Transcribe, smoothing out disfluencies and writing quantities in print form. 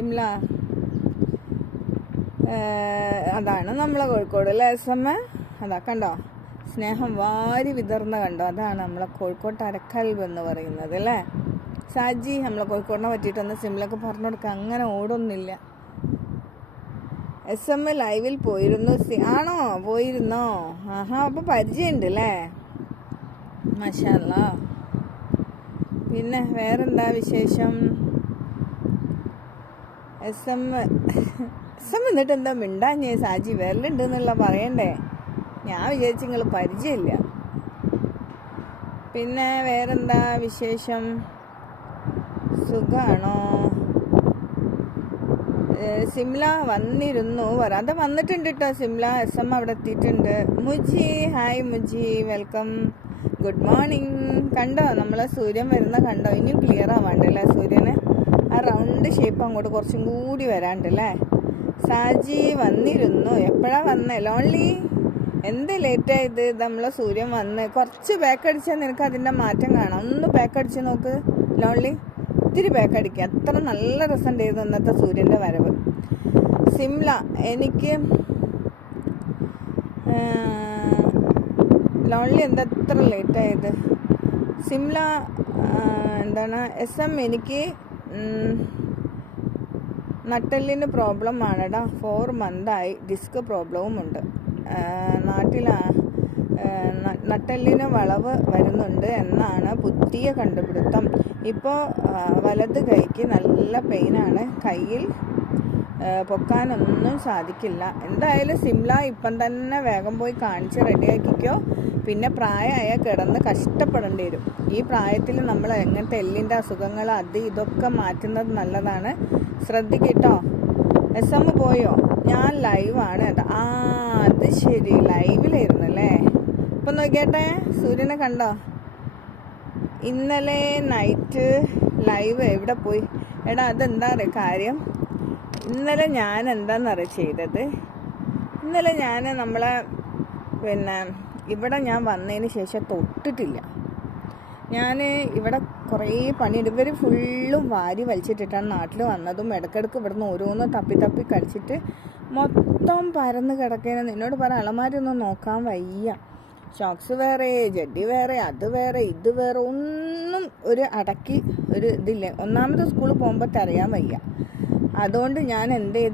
സിംല. അതാണ് നമ്മളെ കോഴിക്കോട് അല്ലേ SM? അതാ കണ്ടോ, സ്നേഹം വാരി വിതർന്ന കണ്ടോ, അതാണ് നമ്മളെ കോഴിക്കോട്ട് അരക്കൽവ് എന്ന് പറയുന്നത് അല്ലേ. സാജി നമ്മളെ കോഴിക്കോടിനെ പറ്റിയിട്ടൊന്ന് സിംലക്ക് പറഞ്ഞു കൊടുക്കുക. അങ്ങനെ ഓടൊന്നുമില്ല. SM ലൈവിൽ പോയിരുന്നു. ആണോ, പോയിരുന്നോ? ആഹാ, അപ്പോൾ പരിചയമുണ്ട് അല്ലേ. മാഷാ അല്ലാ. പിന്നെ വേറെന്താ വിശേഷം? SM എന്നിട്ട് എന്താ മിണ്ടാഞ്ഞേ സാജി? വരലുണ്ട് എന്നുള്ള പറയണ്ടേ? ഞാൻ വിചാരിച്ചു നിങ്ങൾ പരിചയമില്ല. പിന്നെ വേറെന്താ വിശേഷം? സുഖാണോ? സിംല വന്നിരുന്നു, വരാതെ വന്നിട്ടുണ്ട് കേട്ടോ സിംല. SM അവിടെ എത്തിയിട്ടുണ്ട്. മുജി, ഹായ് മുജി, വെൽക്കം, ഗുഡ് മോർണിംഗ്. കണ്ടോ നമ്മളെ സൂര്യൻ വരുന്ന കണ്ടോ? ഇനിയും ക്ലിയർ ആവാണ്ടല്ലേ സൂര്യന്? ആ റൗണ്ട് ഷേപ്പ് അങ്ങോട്ട് കുറച്ചും കൂടി വരാണ്ടല്ലേ. സാജി വന്നിരുന്നു. എപ്പോഴാ വന്നേ? ലോൺലി, എന്ത് ലേറ്റായത്? നമ്മളെ സൂര്യൻ വന്ന് കുറച്ച് ബാക്ക് അടിച്ചാൽ നിനക്ക് അതിൻ്റെ മാറ്റം കാണാം. ഒന്ന് ബാക്ക് അടിച്ച് നോക്ക് ലോൺലി, ഇത്തിരി ബാക്ക് അടിക്കുക. അത്ര നല്ല രസമുണ്ടായിരുന്നു ഇന്നത്തെ സൂര്യൻ്റെ വരവ്. സിംല, എനിക്ക് ലോൺലി എന്താ ഇത്ര ലേറ്റായത്? സിംല എന്താണ് SM, എനിക്ക് നട്ടെല്ലിന് പ്രോബ്ലം ആണെടാ. 4 മന്തായി. ഡിസ്ക് പ്രോബ്ലവും ഉണ്ട്. നട്ടെല്ലിന് വളവ് വരുന്നുണ്ട് എന്നാണ് പുതിയ കണ്ടുപിടുത്തം. ഇപ്പോൾ വലത് കൈക്ക് നല്ല പെയിനാണ്. കയ്യിൽ പൊക്കാനൊന്നും സാധിക്കില്ല. എന്തായാലും സിംല ഇപ്പം തന്നെ വേഗം പോയി കാണിച്ച് റെഡിയാക്കിക്കോ. പിന്നെ പ്രായമായ കിടന്ന് കഷ്ടപ്പെടേണ്ടി വരും. ഈ പ്രായത്തിൽ നമ്മൾ എങ്ങനത്തെ എല്ലിൻ്റെ അസുഖങ്ങൾ അത് ഇതൊക്കെ മാറ്റുന്നത് നല്ലതാണ്. ശ്രദ്ധിക്കട്ടോ. SM പോയോ? ഞാൻ ലൈവാണ്. അത് ശരി, ലൈവിലായിരുന്നു അല്ലേ. ഇപ്പം നോക്കിയാട്ടെ, സൂര്യനെ കണ്ടോ? ഇന്നലെ നൈറ്റ് ലൈവ് എവിടെ പോയി? എടാ അതെന്താ പറയുക കാര്യം? ഇന്നലെ ഞാൻ എന്താണെന്നറിയാം ചെയ്തത്. ഇന്നലെ ഞാൻ നമ്മളെ ഇവിടെ ഞാൻ വന്നതിന് ശേഷം തൊട്ടിട്ടില്ല. ഞാൻ ഇവിടെ കുറേ പണിയുണ്ട്. ഇവർ ഫുള്ളും വാരി വലിച്ചിട്ടിട്ടാണ് നാട്ടിൽ വന്നതും. ഇടയ്ക്കിടയ്ക്ക് ഇവിടുന്ന് ഓരോന്ന് തപ്പി കഴിച്ചിട്ട് മൊത്തം പരന്ന് കിടക്കേനെ. നിന്നോട് പറ, അളമാരൊന്നും നോക്കാൻ വയ്യ. ഷോക്സ് വേറെ, ജഡ്ഡി വേറെ, അത് വേറെ, ഇത് വേറെ, ഒന്നും ഒരു അടക്കി ഒരു ഇതില്ല. ഒന്നാമത് സ്കൂളിൽ പോകുമ്പോൾ തരയാൻ വയ്യ. അതുകൊണ്ട് ഞാൻ എന്ത് ചെയ്തു?